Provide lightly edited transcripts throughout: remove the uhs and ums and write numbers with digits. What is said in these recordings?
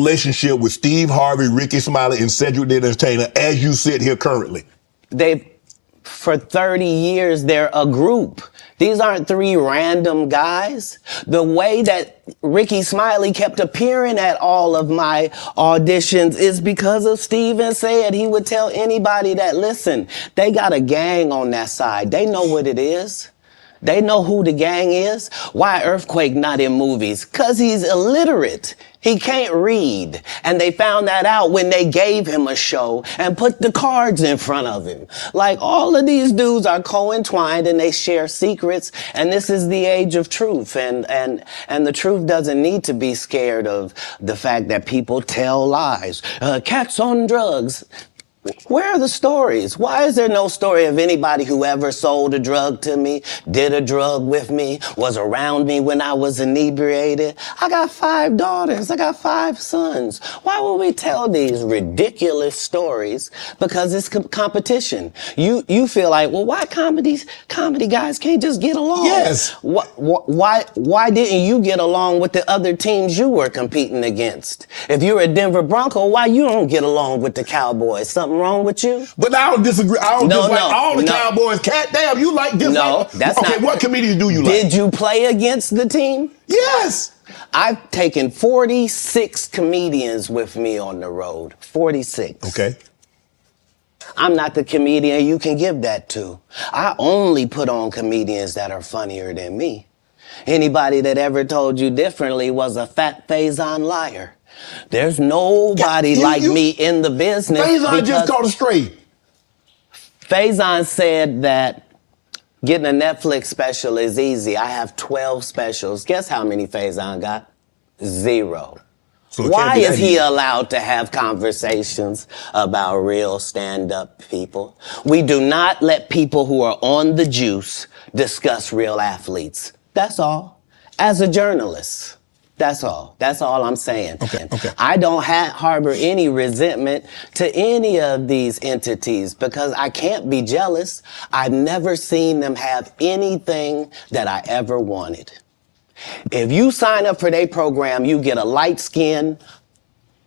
relationship with Steve Harvey, Ricky Smiley, and Cedric the Entertainer as you sit here currently? For 30 years, they're a group. These aren't three random guys. The way that Ricky Smiley kept appearing at all of my auditions is because of Steven said he would tell anybody that, listen, they got a gang on that side. They know what it is. They know who the gang is. Why Earthquake not in movies? 'Cause he's illiterate. He can't read. And they found that out when they gave him a show and put the cards in front of him. Like, all of these dudes are co-entwined and they share secrets, and this is the age of truth. And the truth doesn't need to be scared of the fact that people tell lies. Katt's on drugs. Where are the stories? Why is there no story of anybody who ever sold a drug to me, did a drug with me, was around me when I was inebriated? I got 5 daughters. I got 5 sons. Why would we tell these ridiculous stories? Because it's competition. You feel like, well, why comedy guys can't just get along? Yes. Why didn't you get along with the other teams you were competing against? If you're a Denver Bronco, why you don't get along with the Cowboys? Something wrong with you? But I don't disagree. I don't dislike all the Cowboys. Katt, damn, you like this? No, that's okay, not. What comedians do you like? Did you play against the team? Yes. I've taken 46 comedians with me on the road. 46. Okay. I'm not the comedian you can give that to. I only put on comedians that are funnier than me. Anybody that ever told you differently was a fat Faison liar. There's nobody like me in the business. Faison just caught a stray. Faison said that getting a Netflix special is easy. I have 12 specials. Guess how many Faison got? 0. So why is he allowed to have conversations about real stand-up people? We do not let people who are on the juice discuss real athletes. That's all. As a journalist. That's all. That's all I'm saying. Okay. I don't harbor any resentment to any of these entities because I can't be jealous. I've never seen them have anything that I ever wanted. If you sign up for their program, you get a light-skinned,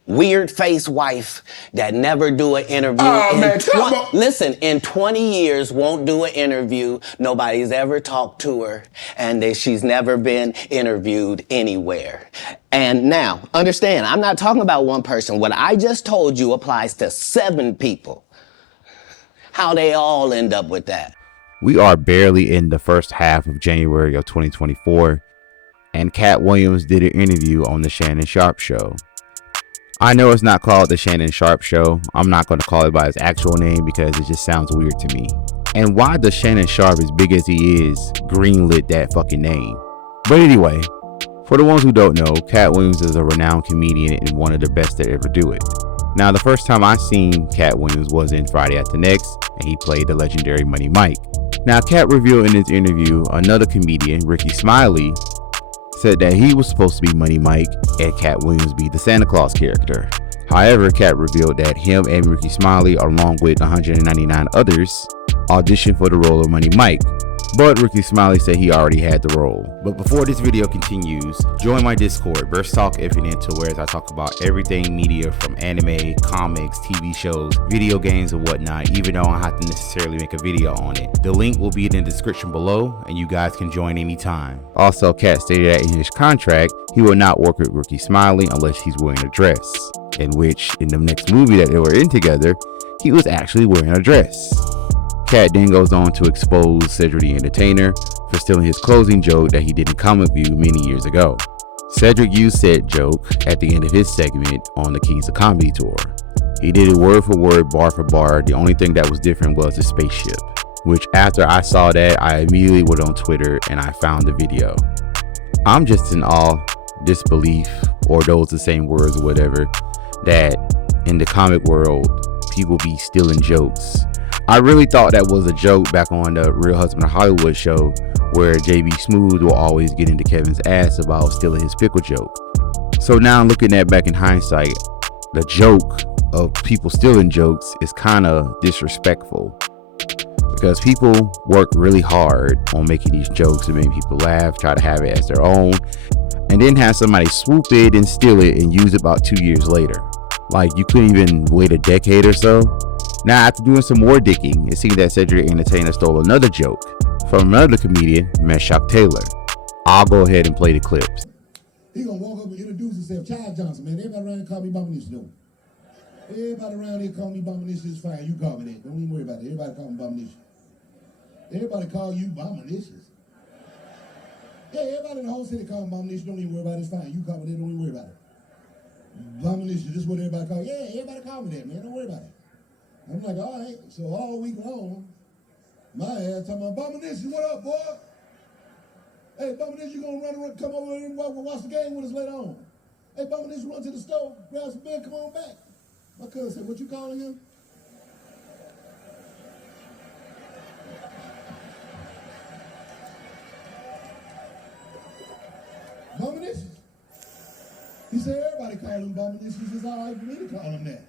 weird-faced wife that never do an interview. Oh, man, listen, in 20 years, won't do an interview. Nobody's ever talked to her, and she's never been interviewed anywhere. And now, understand, I'm not talking about one person. What I just told you applies to 7 people. How they all end up with that. We are barely in the first half of January of 2024, and Katt Williams did an interview on the Shannon Sharpe Show. I know it's not called the Shannon Sharpe Show. I'm not going to call it by his actual name because it just sounds weird to me. And why does Shannon Sharpe, as big as he is, greenlit that fucking name? But anyway, for the ones who don't know, Katt Williams is a renowned comedian and one of the best that ever do it. Now, the first time I seen Katt Williams was in Friday After Next, and he played the legendary Money Mike. Now, Katt revealed in his interview another comedian, Ricky Smiley, said that he was supposed to be Money Mike and Katt Williams be the Santa Claus character. However, Katt revealed that him and Ricky Smiley, along with 199 others, auditioned for the role of Money Mike. But Ricky Smiley said he already had the role. But before this video continues, join my Discord, Burst Talk Infinite, where I talk about everything media from anime, comics, TV shows, video games, and whatnot, even though I don't have to necessarily make a video on it. The link will be in the description below, and you guys can join anytime. Also, Katt stated that in his contract, he will not work with Ricky Smiley unless he's wearing a dress. In which, in the next movie that they were in together, he was actually wearing a dress. Katt then goes on to expose Cedric the Entertainer for stealing his closing joke that he did in Comic View many years ago. Cedric used said joke at the end of his segment on the Kings of Comedy tour. He did it word for word, bar for bar. The only thing that was different was the spaceship, which after I saw that, I immediately went on Twitter and I found the video. I'm just in awe, disbelief, or those the same words or whatever, that in the comic world, people be stealing jokes. I really thought that was a joke back on the Real Husband of Hollywood show where JB Smooth will always get into Kevin's ass about stealing his pickle joke. So now looking at back in hindsight, the joke of people stealing jokes is kind of disrespectful because people work really hard on making these jokes and making people laugh, try to have it as their own. and then have somebody swoop it and steal it and use it about 2 years later. Like, you couldn't even wait a decade or so. Now, after doing some more digging, it seems that Cedric Entertainer stole another joke from another comedian, Meshack Taylor. I'll go ahead and play the clips. He gonna walk up and introduce himself, Child Johnson, man. Everybody around here call me Bombinition, though. Everybody around here call me Bombinition, it's fine. You call me that. Don't even worry about it. Everybody call me Bombinition. Everybody call you Bombinicious. Yeah, everybody in the whole city call me Bombinition. Don't even worry about it. It's fine. You call me that. Don't even worry about it. Bombinicious, this is what everybody call. Yeah, everybody call me that, man. Don't worry about it. I'm like, all right. So all week long, my ass talking about Bombinicious. What up, boy? Hey, Bombinicious, you gonna run, come over here and watch the game with us later on? Hey, Bombinicious, run to the store, grab some beer, come on back. My cousin said, what you calling him? Bombinicious. He said, everybody call him Bombinicious. It's all right for me to call him that.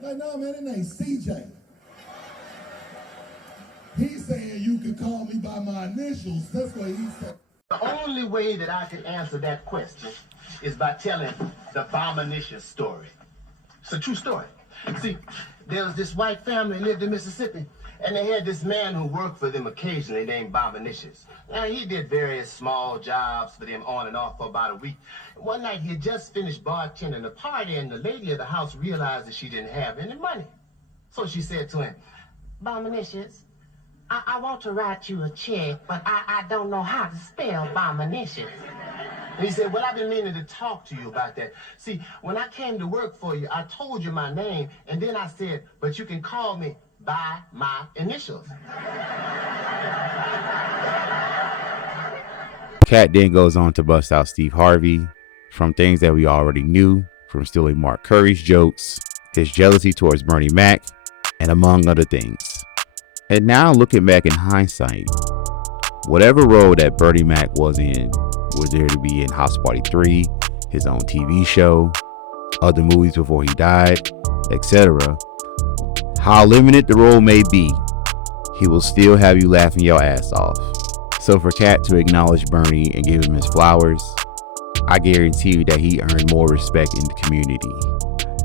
Like, no, man, his name's CJ. He's saying you can call me by my initials. That's what he said. The only way that I can answer that question is by telling the Bombinicious story. It's a true story. See, there was this white family lived in Mississippi, and they had this man who worked for them occasionally named Bombinicious. Now, he did various small jobs for them on and off for about a week. One night, he had just finished bartending a party, and the lady of the house realized that she didn't have any money. So she said to him, Bombinicious, I want to write you a check, but I don't know how to spell Bombinicious. And he said, well, I've been meaning to talk to you about that. See, when I came to work for you, I told you my name, and then I said, but you can call me by my initials. Katt then goes on to bust out Steve Harvey from things that we already knew, from stealing Mark Curry's jokes, his jealousy towards Bernie Mac, and among other things. And now looking back in hindsight, whatever role that Bernie Mac was in, was there to be in House Party 3, his own TV show, other movies before he died, etc. How limited the role may be, he will still have you laughing your ass off. So for Katt to acknowledge Bernie and give him his flowers, I guarantee you that he earned more respect in the community.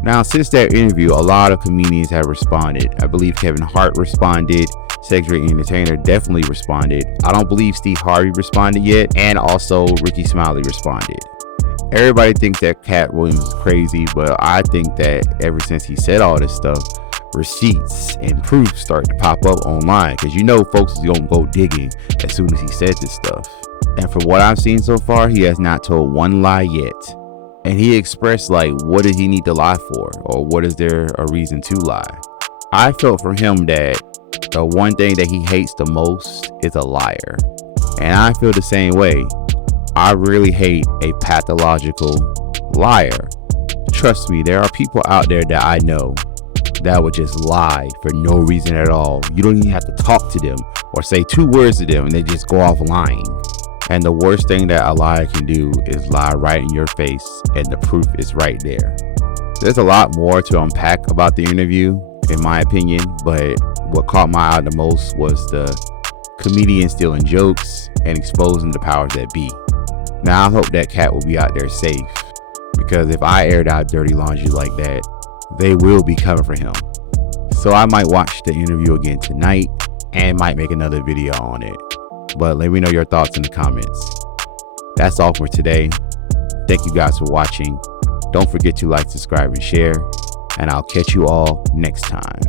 Now, since that interview, a lot of comedians have responded. I believe Kevin Hart responded. Cedric Entertainer definitely responded. I don't believe Steve Harvey responded yet. And also Ricky Smiley responded. Everybody thinks that Katt Williams is crazy, but I think that ever since he said all this stuff, receipts and proofs start to pop up online. Because you know folks is going to go digging as soon as he said this stuff. And from what I've seen so far, he has not told one lie yet. And he expressed, like, what does he need to lie for? Or what is there a reason to lie? I felt from him that the one thing that he hates the most is a liar. And I feel the same way. I really hate a pathological liar. Trust me, there are people out there that I know that would just lie for no reason at all. You don't even have to talk to them or say 2 words to them and they just go off lying. And the worst thing that a liar can do is lie right in your face, and the proof is right there. There's a lot more to unpack about the interview, in my opinion, but what caught my eye the most was the comedian stealing jokes and exposing the powers that be. Now, I hope that Katt will be out there safe, because if I aired out dirty laundry like that, they will be coming for him. So I might watch the interview again tonight and might make another video on it. But let me know your thoughts in the comments. That's all for today. Thank you guys for watching. Don't forget to like, subscribe, and share. And I'll catch you all next time.